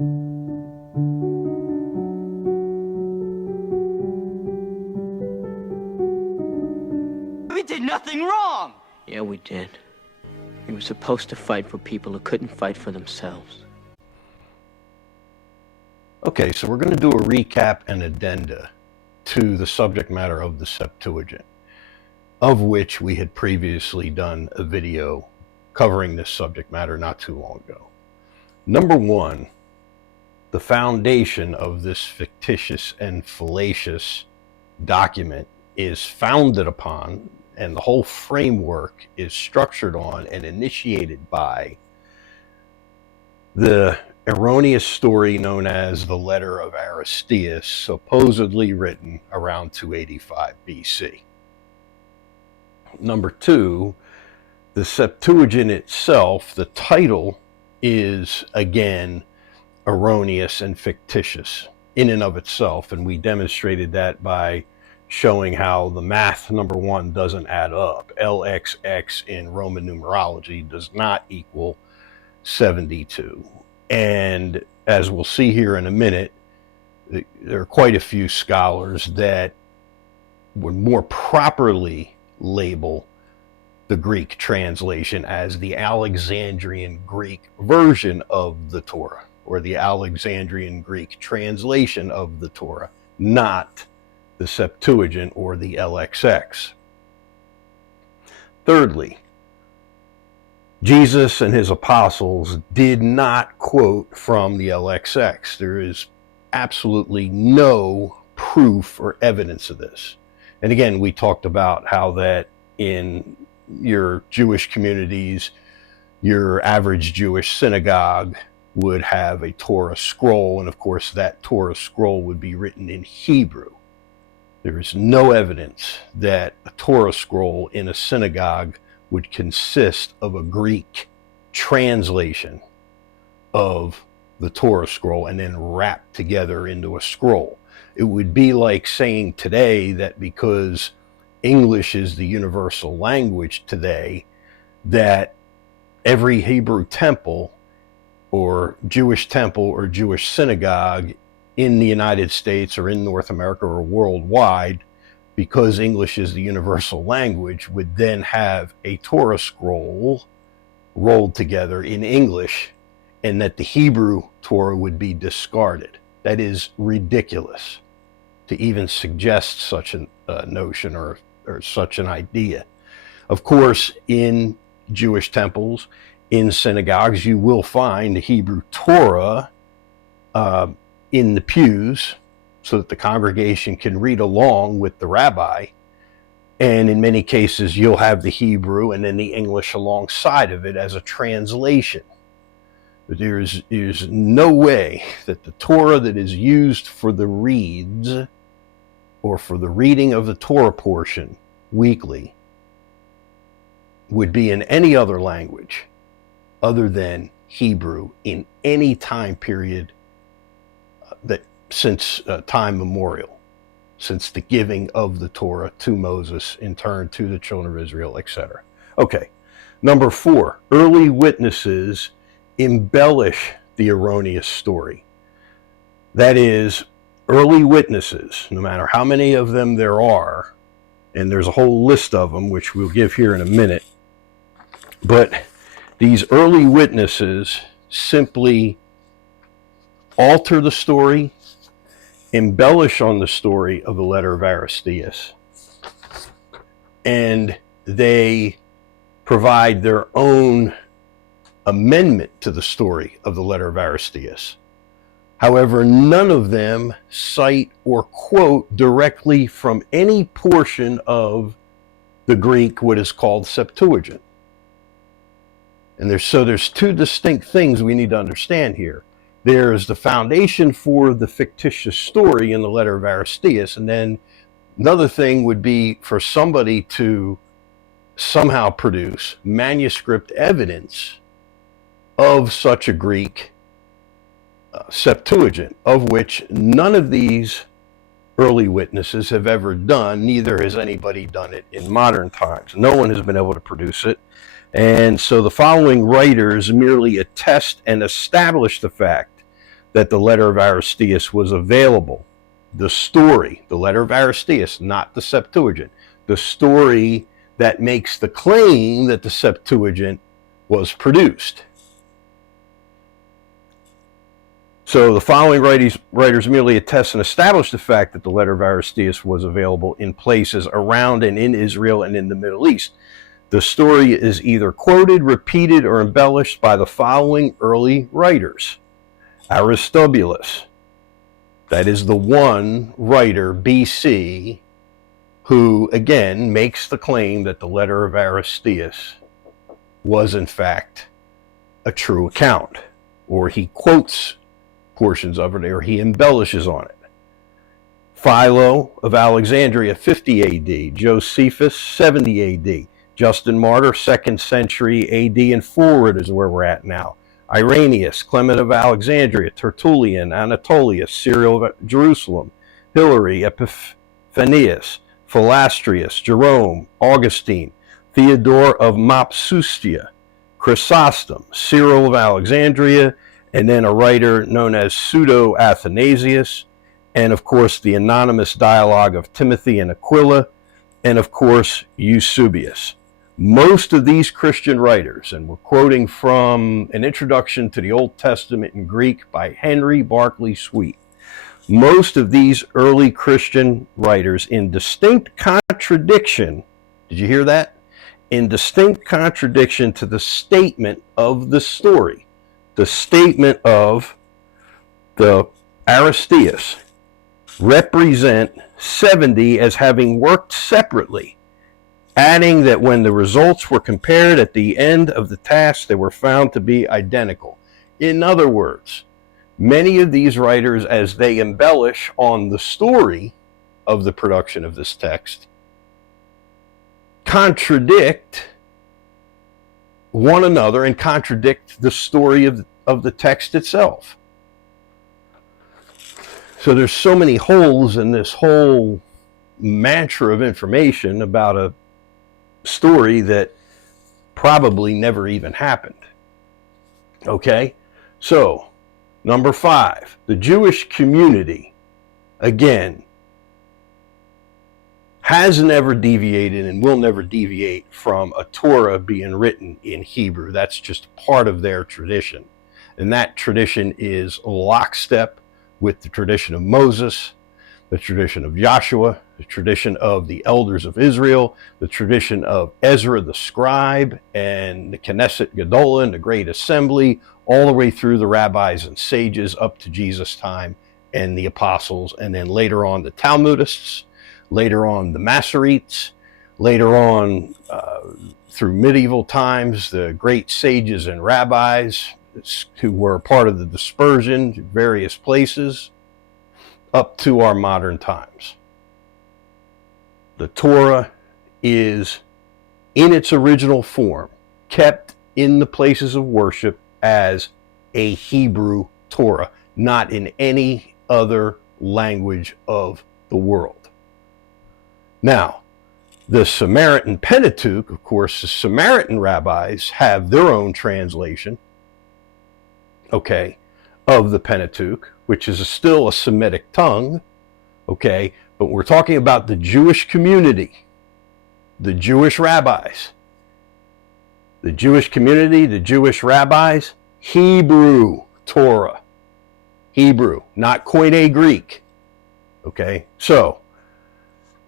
We did nothing wrong! Yeah, we did. We were supposed to fight for people who couldn't fight for themselves. Okay, so we're going to do a recap and addenda to the subject matter of the Septuagint, of which we had previously done a video covering this subject matter not too long ago. Number one, the foundation of this fictitious and fallacious document is founded upon, and the whole framework is structured on and initiated by the erroneous story known as the letter of Aristeus, supposedly written around 285 BC. Number two, the Septuagint itself, the title is again erroneous and fictitious in and of itself, and we demonstrated that by showing how the math, number one, doesn't add up. LXX in Roman numerology does not equal 72. And as we'll see here in a minute, there are quite a few scholars that would more properly label the Greek translation as the Alexandrian Greek version of the Torah, or the Alexandrian Greek translation of the Torah, not the Septuagint or the LXX. Thirdly, Jesus and his apostles did not quote from the LXX. There is absolutely no proof or evidence of this. And again, we talked about how that in your Jewish communities, your average Jewish synagogue would have a Torah scroll, and of course that Torah scroll would be written in Hebrew. There is no evidence that a Torah scroll in a synagogue would consist of a Greek translation of the Torah scroll and then wrapped together into a scroll. It would be like saying today that because English is the universal language today, that every Hebrew temple or Jewish synagogue in the United States or in North America or worldwide, because English is the universal language, would then have a Torah scroll rolled together in English, and that the Hebrew Torah would be discarded. That is ridiculous to even suggest such a notion or such an idea. Of course, in Jewish temples, in synagogues, you will find the Hebrew Torah in the pews, so that the congregation can read along with the rabbi. And in many cases, you'll have the Hebrew and then the English alongside of it as a translation. But there's no way that the Torah that is used for the reads or for the reading of the Torah portion weekly would be in any other language other than Hebrew in any time period that since time memorial, since the giving of the Torah to Moses, in turn to the children of Israel, etc. Okay, number four, early witnesses embellish the erroneous story. That is, early witnesses, no matter how many of them there are, and there's a whole list of them, which we'll give here in a minute, but these early witnesses simply alter the story, embellish on the story of the letter of Aristeus, and they provide their own amendment to the story of the letter of Aristeus. However, none of them cite or quote directly from any portion of the Greek, what is called Septuagint. And there's two distinct things we need to understand here. There's the foundation for the fictitious story in the letter of Aristeus, and then another thing would be for somebody to somehow produce manuscript evidence of such a Greek Septuagint, of which none of these early witnesses have ever done. Neither has anybody done it in modern times. No one has been able to produce it. And so the following writers merely attest and establish the fact that the letter of Aristeus was available. The story, the letter of Aristeus, not the Septuagint, the story that makes the claim that the Septuagint was produced. So the following writers merely attest and establish the fact that the letter of Aristeus was available in places around and in Israel and in the Middle East. The story is either quoted, repeated, or embellished by the following early writers. Aristobulus, that is the one writer, BC, who again makes the claim that the letter of Aristeus was in fact a true account, or he quotes portions of it, or he embellishes on it. Philo of Alexandria, 50 AD. Josephus, 70 AD. Justin Martyr, 2nd century AD and forward is where we're at now. Irenaeus, Clement of Alexandria, Tertullian, Anatolius, Cyril of Jerusalem, Hilary, Epiphanius, Philastrius, Jerome, Augustine, Theodore of Mopsuestia, Chrysostom, Cyril of Alexandria, and then a writer known as Pseudo-Athanasius, and of course the anonymous dialogue of Timothy and Aquila, and of course Eusebius. Most of these Christian writers, and we're quoting from an introduction to the Old Testament in Greek by Henry Barclay Sweet, most of these early Christian writers, in distinct contradiction, did you hear that? In distinct contradiction to the statement of the story, the statement of the Aristeus, represent 70 as having worked separately, adding that when the results were compared at the end of the task, they were found to be identical. In other words, many of these writers, as they embellish on the story of the production of this text, contradict one another and contradict the story of the text itself. So there's so many holes in this whole mantra of information about a story that probably never even happened. Okay? So, number 5, the Jewish community, again, has never deviated and will never deviate from a Torah being written in Hebrew. That's just part of their tradition. And that tradition is lockstep with the tradition of Moses, the tradition of Joshua, the tradition of the elders of Israel, the tradition of Ezra the scribe, and the Knesset Gedolah and the Great Assembly, all the way through the rabbis and sages up to Jesus' time and the apostles, and then later on the Talmudists, later on the Masoretes, later on through medieval times, the great sages and rabbis who were part of the dispersion to various places, up to our modern times. The Torah is, in its original form, kept in the places of worship as a Hebrew Torah, not in any other language of the world. Now, the Samaritan Pentateuch, of course, the Samaritan rabbis have their own translation, okay, of the Pentateuch, which is still a Semitic tongue, okay, but we're talking about the Jewish community, the Jewish rabbis. The Jewish community, the Jewish rabbis, Hebrew Torah. Hebrew, not Koine Greek. Okay, so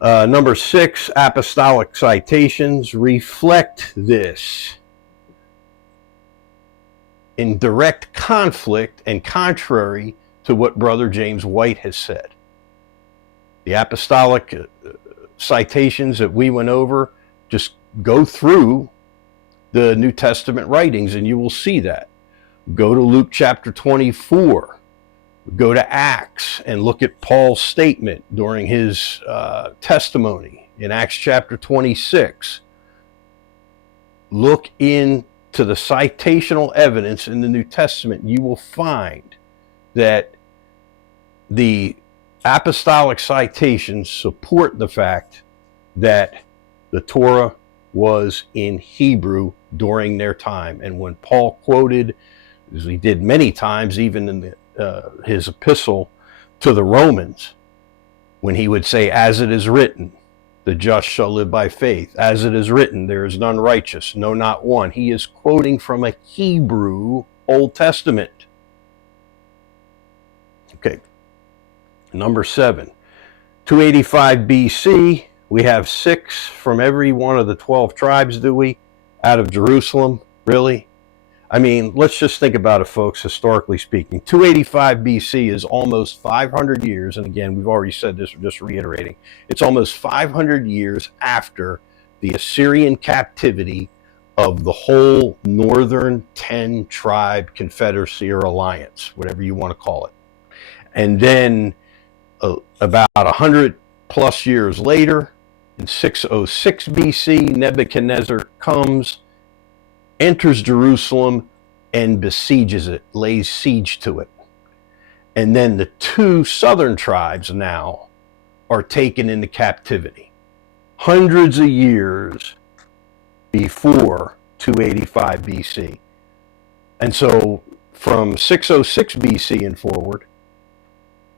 number 6, apostolic citations reflect this in direct conflict and contrary to what Brother James White has said. The apostolic citations that we went over, just go through the New Testament writings and you will see that. Go to Luke chapter 24. Go to Acts and look at Paul's statement during his testimony in Acts chapter 26. Look into the citational evidence in the New Testament. You will find that the apostolic citations support the fact that the Torah was in Hebrew during their time. And when Paul quoted, as he did many times, even in the his epistle to the Romans, when he would say, as it is written, the just shall live by faith. As it is written, there is none righteous, no, not one. He is quoting from a Hebrew Old Testament. Okay, number 7. 285 BC, we have 6 from every one of the 12 tribes, do we? Out of Jerusalem, really? I mean, let's just think about it, folks, historically speaking. 285 BC is almost 500 years, and again, we've already said this, we're just reiterating. It's almost 500 years after the Assyrian captivity of the whole northern 10-tribe confederacy or alliance, whatever you want to call it. And then about 100 plus years later, in 606 BC, Nebuchadnezzar comes, enters Jerusalem, and besieges it, lays siege to it. And then the 2 southern tribes now are taken into captivity. Hundreds of years before 285 BC. And so from 606 BC and forward,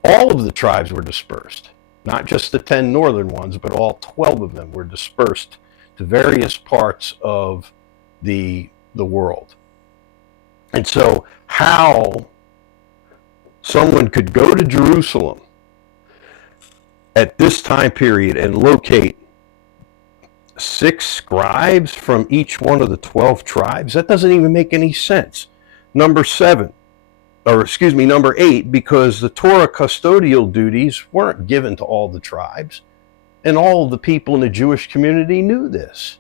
all of the tribes were dispersed. Not just the 10 northern ones, but all 12 of them were dispersed to various parts of the world. And so how someone could go to Jerusalem at this time period and locate 6 scribes from each one of the 12 tribes, that doesn't even make any sense. Number 8, because the Torah custodial duties weren't given to all the tribes, and all of the people in the Jewish community knew this.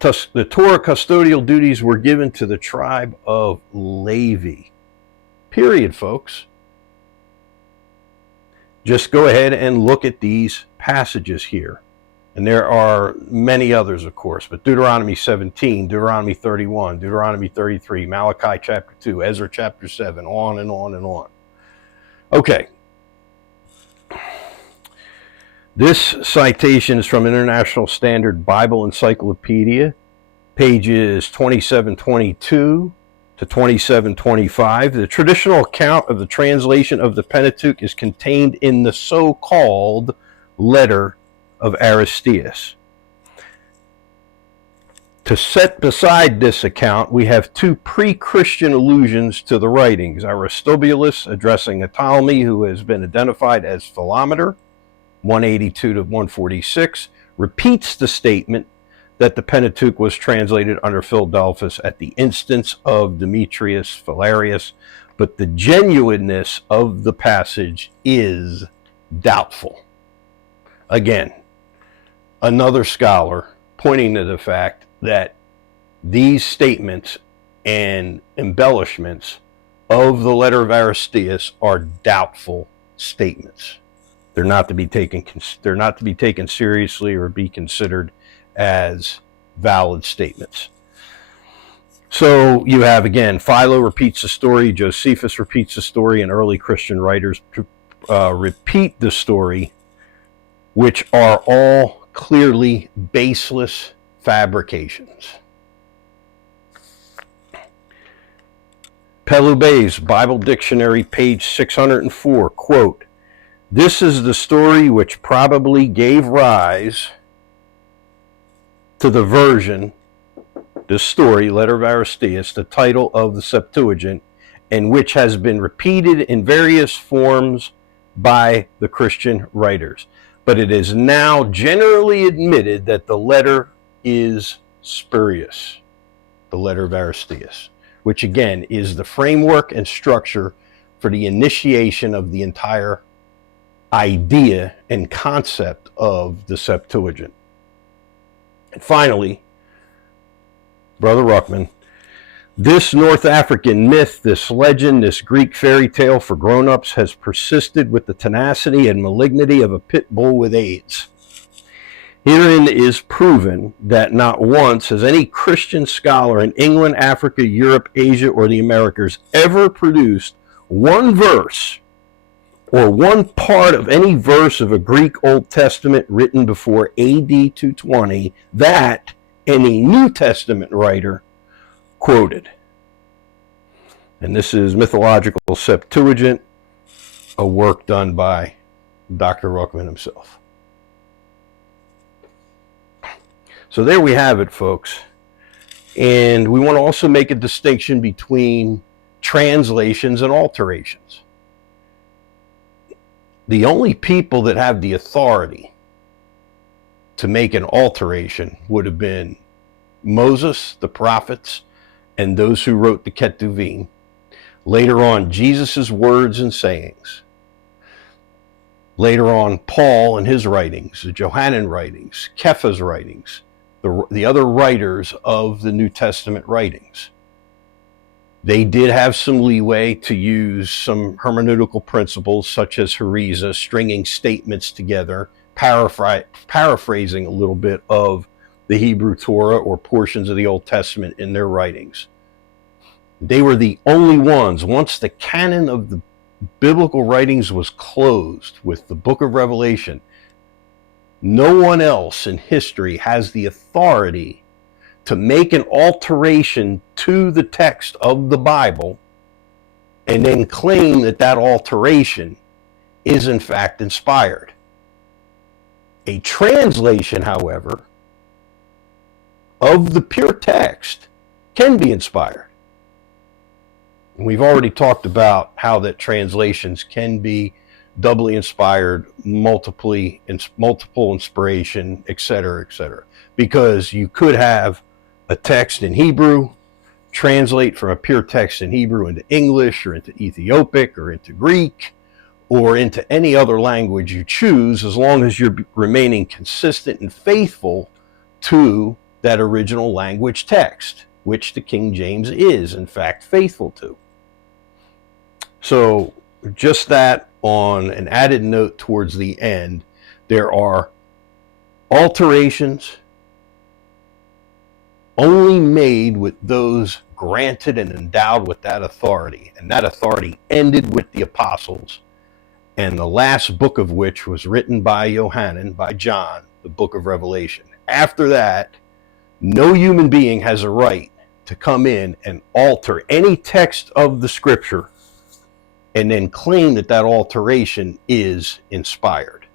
The Torah custodial duties were given to the tribe of Levi. Period, folks. Just go ahead and look at these passages here. And there are many others, of course, but Deuteronomy 17, Deuteronomy 31, Deuteronomy 33, Malachi chapter 2, Ezra chapter 7, on and on and on. Okay. This citation is from International Standard Bible Encyclopedia, pages 2722 to 2725. The traditional account of the translation of the Pentateuch is contained in the so-called letter of Aristeus. To set beside this account, we have 2 pre-Christian allusions to the writings. Aristobulus, addressing a Ptolemy who has been identified as Philometor, 182 to 146, repeats the statement that the Pentateuch was translated under Philadelphus at the instance of Demetrius Philarius, but the genuineness of the passage is doubtful. Again, another scholar pointing to the fact that these statements and embellishments of the letter of Aristeus are doubtful statements. They're not to be taken seriously or be considered as valid statements. So you have, again, Philo repeats the story, Josephus repeats the story, and early Christian writers repeat the story, which are all clearly baseless fabrications. Pelubé's Bible Dictionary, page 604, quote, "This is the story which probably gave rise to the version, this story, Letter of Aristeus, the title of the Septuagint, and which has been repeated in various forms by the Christian writers. But it is now generally admitted that the letter is spurious," the letter of Aristeus, which again is the framework and structure for the initiation of the entire idea and concept of the Septuagint. And finally, Brother Ruckman, this North African myth, this legend, this Greek fairy tale for grown-ups has persisted with the tenacity and malignity of a pit bull with AIDS. Herein is proven that not once has any Christian scholar in England, Africa, Europe, Asia, or the Americas ever produced one verse or one part of any verse of a Greek Old Testament written before AD 220 that any New Testament writer quoted. And this is Mythological Septuagint, a work done by Dr. Ruckman himself. So there we have it, folks. And we want to also make a distinction between translations and alterations. The only people that have the authority to make an alteration would have been Moses, the prophets, and those who wrote the Ketuvim. Later on, Jesus' words and sayings. Later on, Paul and his writings, the Johannine writings, Kepha's writings, the other writers of the New Testament writings. They did have some leeway to use some hermeneutical principles such as heresa, stringing statements together, paraphrasing a little bit of the Hebrew Torah or portions of the Old Testament in their writings. They were the only ones, once the canon of the biblical writings was closed with the book of Revelation, no one else in history has the authority to make an alteration to the text of the Bible and then claim that that alteration is in fact inspired. A translation, however, of the pure text can be inspired. And we've already talked about how that translations can be doubly inspired, multiple inspiration, etc., because you could have a text in Hebrew, translate from a pure text in Hebrew into English or into Ethiopic or into Greek or into any other language you choose, as long as you're remaining consistent and faithful to that original language text, which the King James is, in fact, faithful to. So just that on an added note towards the end, there are alterations only made with those granted and endowed with that authority. And that authority ended with the apostles, and the last book of which was written by Yohanan, by John, the book of Revelation. After that, no human being has a right to come in and alter any text of the scripture and then claim that that alteration is inspired.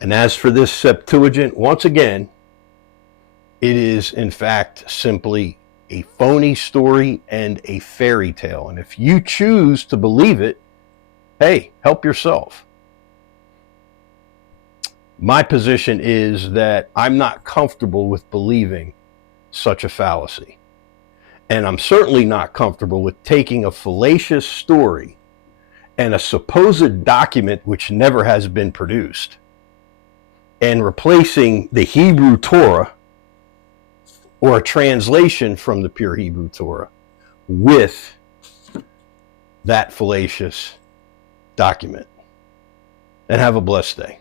And as for this Septuagint, once again, it is in fact simply a phony story and a fairy tale. And if you choose to believe it, hey, help yourself. My position is that I'm not comfortable with believing such a fallacy. And I'm certainly not comfortable with taking a fallacious story and a supposed document which never has been produced and replacing the Hebrew Torah or a translation from the pure Hebrew Torah with that fallacious document. And have a blessed day.